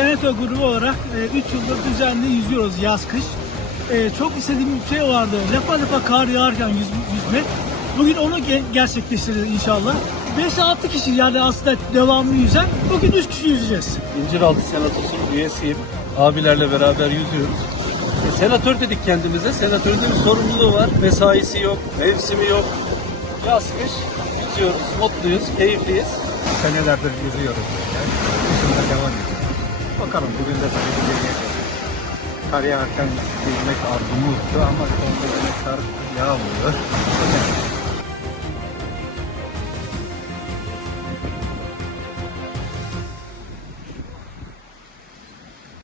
amatör grubu olarak 3 yıldır düzenli yüzüyoruz yaz kış. E, çok istediğim bir şey vardı. Lapa lapa kar yağarken yüz, yüzmek. Bugün onu ge- gerçekleştireceğiz inşallah. 5-6 kişi yani aslında devamlı yüzen. Bugün 3 kişi yüzeceğiz. İnciraltı Senatosu'nun üyesiyim. Abilerle beraber yüzüyoruz. E, senatör dedik kendimize. Senatörün de bir sorumluluğu var. Mesaisi yok, mevsimi yok. Yaz kış yüzüyoruz, mutluyuz, keyifliyiz. senelerdir yüzüyoruz. Yani devam ediyoruz. Bakalım bugün de tabii ki. Kar yağarken yüzmek arzumuzdu ama yine kar yağmıyor.